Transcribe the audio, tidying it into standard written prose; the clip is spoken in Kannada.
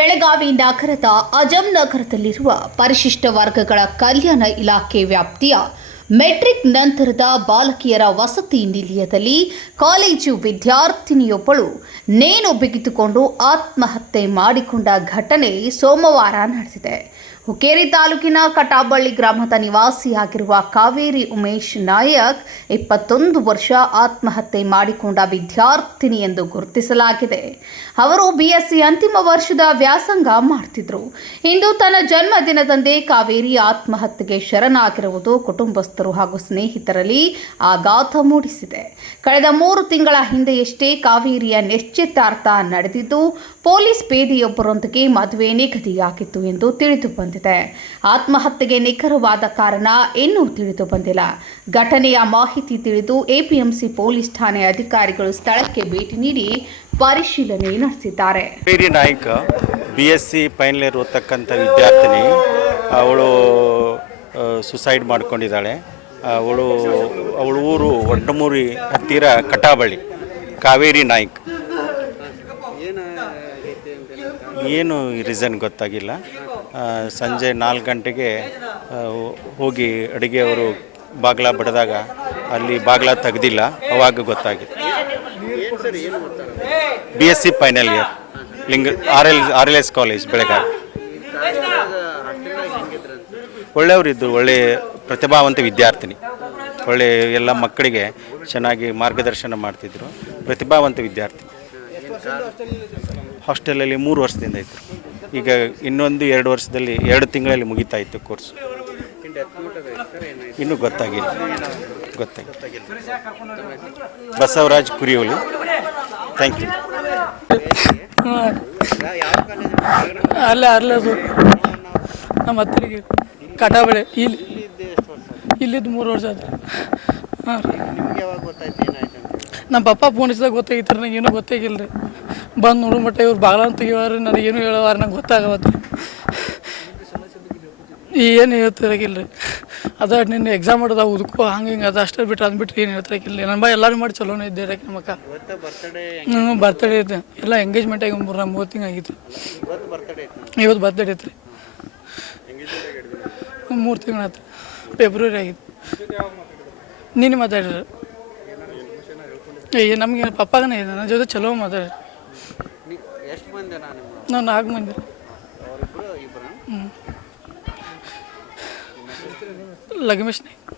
ಬೆಳಗಾವಿ ನಗರದ ಅಜಂ ನಗರದಲ್ಲಿರುವ ಪರಿಶಿಷ್ಟ ವರ್ಗಗಳ ಕಲ್ಯಾಣ ಇಲಾಖೆ ವ್ಯಾಪ್ತಿಯ ಮೆಟ್ರಿಕ್ ನಂತರದ ಬಾಲಕಿಯರ ವಸತಿ ನಿಲಯದಲ್ಲಿ ಕಾಲೇಜು ವಿದ್ಯಾರ್ಥಿನಿಯೊಬ್ಬಳು ನೇಣು ಬಿಗಿದುಕೊಂಡು ಆತ್ಮಹತ್ಯೆ ಮಾಡಿಕೊಂಡ ಘಟನೆ ಸೋಮವಾರ ನಡೆದಿದೆ. ಹುಕ್ಕೇರಿ ತಾಲೂಕಿನ ಕಟಾಬಳ್ಳಿ ಗ್ರಾಮದ ನಿವಾಸಿಯಾಗಿರುವ ಕಾವೇರಿ ಉಮೇಶ್ ನಾಯಕ್ 21 ವರ್ಷ ಆತ್ಮಹತ್ಯೆ ಮಾಡಿಕೊಂಡ ವಿದ್ಯಾರ್ಥಿನಿ ಎಂದು ಗುರುತಿಸಲಾಗಿದೆ. ಅವರು BSc ಅಂತಿಮ ವರ್ಷದ ವ್ಯಾಸಂಗ ಮಾಡ್ತಿದ್ರು. ಇಂದು ತನ್ನ ಜನ್ಮದಿನದಂದೇ ಕಾವೇರಿ ಆತ್ಮಹತ್ಯೆಗೆ ಶರಣಾಗಿರುವುದು ಕುಟುಂಬಸ್ಥರು ಹಾಗೂ ಸ್ನೇಹಿತರಲ್ಲಿ ಆಘಾತ ಮೂಡಿಸಿದೆ. ಕಳೆದ 3 ತಿಂಗಳ ಹಿಂದೆಯಷ್ಟೇ ಕಾವೇರಿಯ ನಿಶ್ಚಿತಾರ್ಥ ನಡೆದಿದ್ದು ಪೊಲೀಸ್ ಪೇದೆಯೊಬ್ಬರೊಂದಿಗೆ ಮದುವೆ ನಿಗದಿಯಾಗಿತ್ತು ಎಂದು ತಿಳಿದು ಬಂದಿದೆ. ಆತ್ಮಹತ್ಯೆಗೆ ನಿಖರವಾದ ಕಾರಣ ಇನ್ನೂ ತಿಳಿದು ಬಂದಿಲ್ಲ. ಘಟನೆಯ ಮಾಹಿತಿ ತಿಳಿದು APMC ಪೊಲೀಸ್ ಠಾಣೆ ಅಧಿಕಾರಿಗಳು ಸ್ಥಳಕ್ಕೆ ಭೇಟಿ ನೀಡಿ ಪರಿಶೀಲನೆ ನಡೆಸಿದ್ದಾರೆ. Kaveri Naik BSc final year ಓದ್ತಕ್ಕಂಥ ವಿದ್ಯಾರ್ಥಿನಿ. ಅವಳು ಸುಸೈಡ್ ಮಾಡ್ಕೊಂಡಿದ್ದಾಳೆ. ಅವಳ ಊರು ಒಡ್ಡಮೂರಿ ಹತ್ತಿರ ಕಟಾಬಳ್ಳಿ. ಕಾವೇರಿ ನಾಯ್ಕ್ ಏನು ರೀಸನ್ ಗೊತ್ತಾಗಿಲ್ಲ. ಸಂಜೆ 4 ಗಂಟೆಗೆ ಹೋಗಿ ಅಡುಗೆಯವರು ಬಾಗಿಲ ಬಡಿದಾಗ ಅಲ್ಲಿ ಬಾಗಿಲ ತೆಗೆದಿಲ್ಲ. ಅವಾಗ ಗೊತ್ತಾಗಿದೆ. BSc final year RLS college Belagavi. ಒಳ್ಳೆಯವರಿದ್ದರು, ಒಳ್ಳೆ ಪ್ರತಿಭಾವಂತ ವಿದ್ಯಾರ್ಥಿನಿ. ಒಳ್ಳೆ ಎಲ್ಲ ಮಕ್ಕಳಿಗೆ ಚೆನ್ನಾಗಿ ಮಾರ್ಗದರ್ಶನ ಮಾಡ್ತಿದ್ರು. ಪ್ರತಿಭಾವಂತ ವಿದ್ಯಾರ್ಥಿ. ಹಾಸ್ಟೆಲಲ್ಲಿ 3 ವರ್ಷದಿಂದ ಇದ್ದರು. ಈಗ ಇನ್ನೊಂದು 2 ವರ್ಷದಲ್ಲಿ 2 ತಿಂಗಳಲ್ಲಿ ಮುಗಿತಾ ಇತ್ತು ಕೋರ್ಸು. ಇನ್ನೂ ಗೊತ್ತಾಗಿಲ್ಲ. ಬಸವರಾಜ್ ಕುರಿಯೋಲಿ. Thank you. ಅಲ್ಲದು ನಮ್ಮ ಹತ್ತಿರಿಗೆ ಕಟಾಬಳೆ ಇಲ್ಲಿದ್ದು 3 ವರ್ಷ ಆಯ್ತು. ಹಾಂ ರೀ. ನಮ್ಮ ಪಪ್ಪ ಫೋನ್ ಹಚ್ಚಿದಾಗ ಗೊತ್ತಾಗಿತ್ತು ರೀ. ನನಗೇನು ಗೊತ್ತಾಗಿಲ್ಲ ರೀ. ಬಂದು ನೋಡೋ ಮಟ್ಟ ಇವ್ರು ಬಾಗಿಲ ಅಂತ ತೆಗಿವಾರ ನನಗೇನು ಹೇಳೋವಾರ ನಂಗೆ ಗೊತ್ತಾಗವತ್ತು ರೀ. ಏನು ಹೇಳ್ತಿರಾಗಿಲ್ಲ ರೀ. ಅದ ನಿನ್ನೆ ಎಕ್ಸಾಮ್ ಮಾಡೋದ ಉದ್ಕೋ ಹಂಗೆ ಹಿಂಗೆ ಅದು ಅಷ್ಟೇ ಬಿಟ್ಟು ಅಂದ್ಬಿಟ್ಟು ಏನು ಹೇಳ್ತಿರಾಗಿಲ್ಲ. ನನ್ನ ಬಾ ಎಲ್ಲರೂ ಮಾಡಿ ಚಲೋನೇ ಇದ್ದೆ ರೀ. ನಮ್ಮ ಅಕ್ಕ ಬರ್ತಡೇ ಐತೆ. ಎಲ್ಲ ಎಂಗೇಜ್ಮೆಂಟ್ ಆಗಿ 3 ತಿಂಗಳು ಆಗಿತ್ತು. ಇವತ್ತು ಬರ್ತಡೇ ಐತೆ ರೀ. 3 ತಿಂಗಳು ಆಯ್ತು. ಫೆಬ್ರವರಿ ಆಗಿತ್ತು. ನೀನು ಮಾತಾಡಿರಿ. ನಮಗೆ ಪಪ್ಪಾಗನೇ ಇದೆ. ನನ್ನ ಜೊತೆ ಚಲೋ ಮಾತಾಡಿ. ನಾವು 4 ಮಂದಿ. ಲಗಮೇಶ್ ನಾಯ್ಕ.